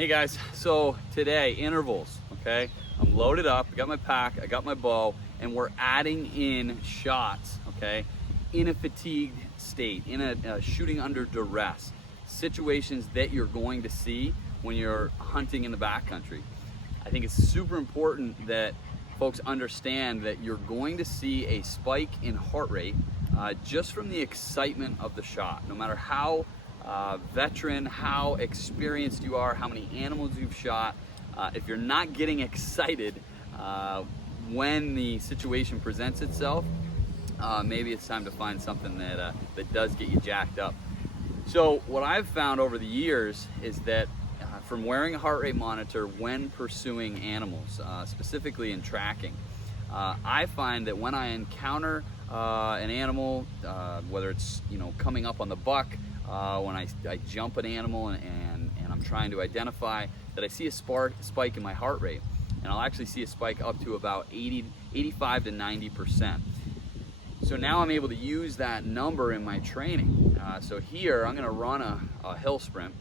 Hey guys, so today, intervals, okay? I'm loaded up, I got my pack, I got my bow, and we're adding in shots, okay? In a fatigued state, in a shooting under duress, situations that you're going to see when you're hunting in the backcountry. I think it's super important that folks understand that you're going to see a spike in heart rate just from the excitement of the shot. No matter how veteran, how experienced you are, how many animals you've shot, if you're not getting excited when the situation presents itself, maybe it's time to find something that does get you jacked up. So what I've found over the years is that from wearing a heart rate monitor when pursuing animals, specifically in tracking, I find that when I encounter an animal, whether it's coming up on the buck, when I jump an animal and I'm trying to identify, that I see a spike in my heart rate, and I'll actually see a spike up to about 85 to 90%. So now I'm able to use that number in my training. So here I'm going to run a hill sprint.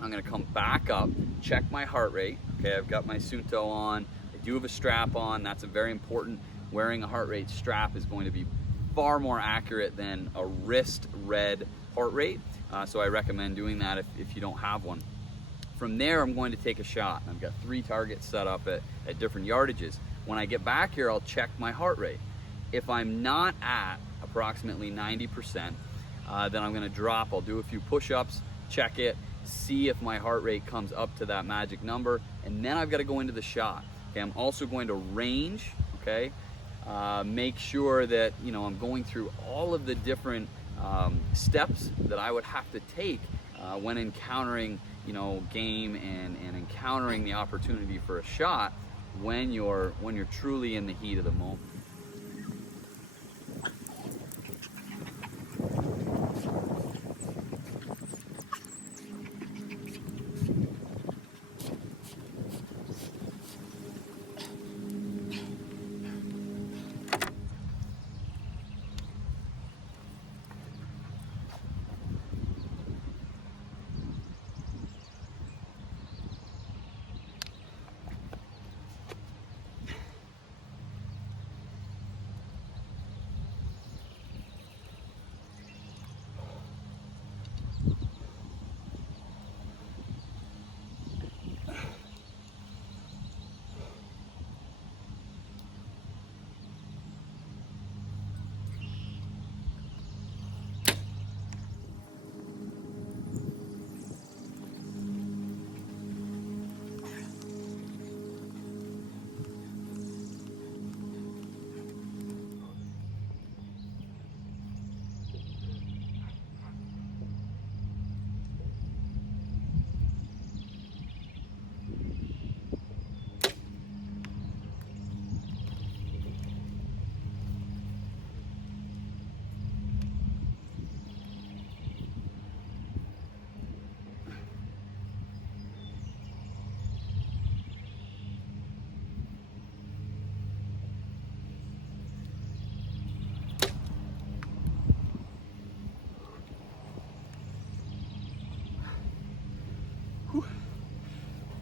I'm going to come back up, check my heart rate. Okay, I've got my Sunto on. I do have a strap on. That's a very important. Wearing a heart rate strap is going to be far more accurate than a wrist read heart rate. So I recommend doing that if you don't have one. From there, I'm going to take a shot. I've got 3 targets set up at different yardages. When I get back here, I'll check my heart rate. If I'm not at approximately 90%, then I'm going to drop. I'll do a few push-ups, check it, see if my heart rate comes up to that magic number, and then I've got to go into the shot. Okay, I'm also going to range. Okay, make sure that I'm going through all of the different steps that I would have to take when encountering game and encountering the opportunity for a shot when you're truly in the heat of the moment.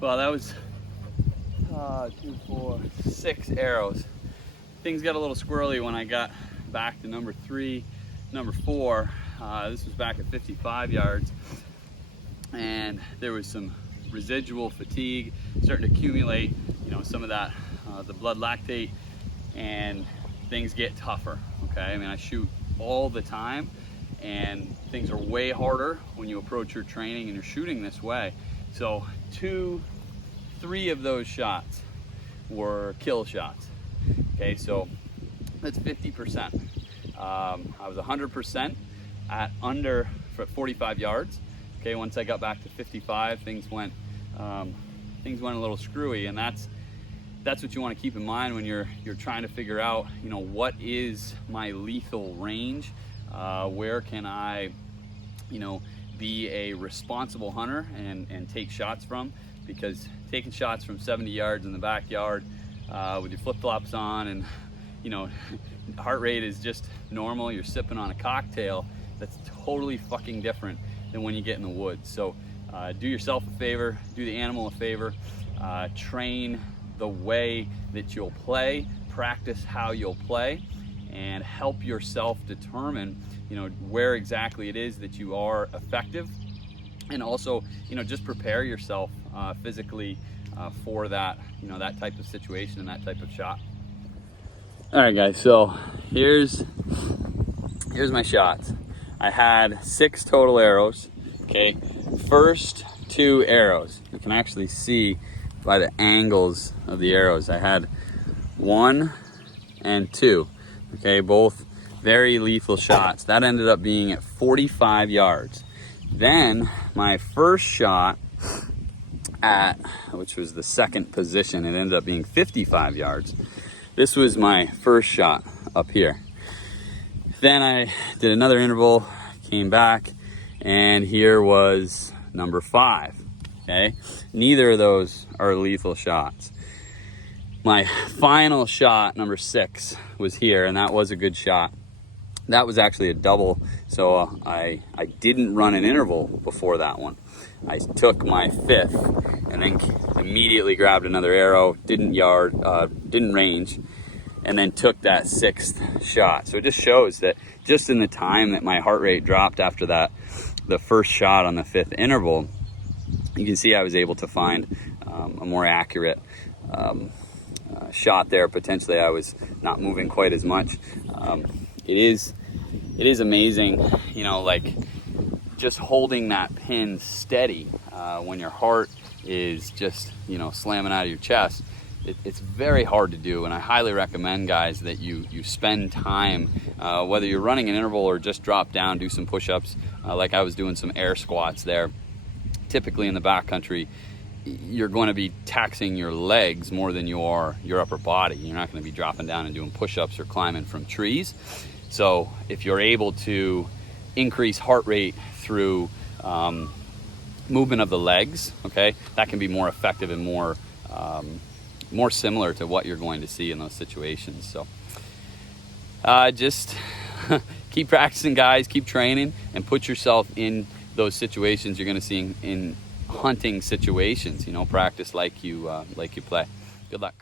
Well, that was 2, 4, 6 arrows. Things got a little squirrely when I got back to number 3, number 4. This was back at 55 yards, and there was some residual fatigue starting to accumulate. Some of that, the blood lactate, and things get tougher. Okay, I mean, I shoot all the time, and things are way harder when you approach your training and you're shooting this way. So 3 of those shots were kill shots. Okay, so that's 50%. I was 100% at under 45 yards. Okay, once I got back to 55, things went a little screwy, and that's what you want to keep in mind when you're trying to figure out, what is my lethal range? Where can I, be a responsible hunter and take shots from? Because taking shots from 70 yards in the backyard with your flip-flops on and heart rate is just normal, you're sipping on a cocktail, that's totally fucking different than when you get in the woods. So do yourself a favor, do the animal a favor, train the way that you'll play, practice how you'll play, and help yourself determine, where exactly it is that you are effective, and also, just prepare yourself physically for that, that type of situation and that type of shot. All right, guys, so here's my shots. I had 6 total arrows, okay? First 2 arrows, you can actually see by the angles of the arrows, I had 1 and 2, okay? Both very lethal shots. That ended up being at 45 yards. Then my first shot which was the second position, it ended up being 55 yards. This was my first shot up here. Then I did another interval, came back, and here was number 5, okay? Neither of those are lethal shots. My final shot, number 6, was here, and that was a good shot. That was actually a double, so I didn't run an interval before that one. I took my 5th and then immediately grabbed another arrow, didn't range, and then took that 6th shot. So it just shows that just in the time that my heart rate dropped after the first shot on the 5th interval, you can see I was able to find a more accurate shot there. Potentially I was not moving quite as much. It is amazing, like just holding that pin steady when your heart is just, slamming out of your chest. It's very hard to do, and I highly recommend, guys, that you spend time, whether you're running an interval or just drop down, do some push-ups, like I was doing some air squats there. Typically in the backcountry, you're going to be taxing your legs more than you are your upper body. You're not going to be dropping down and doing push-ups or climbing from trees. So if you're able to increase heart rate through movement of the legs, okay, that can be more effective and more similar to what you're going to see in those situations. So just keep practicing, guys, keep training, and put yourself in those situations you're going to see in hunting situations. Practice like you play. Good luck.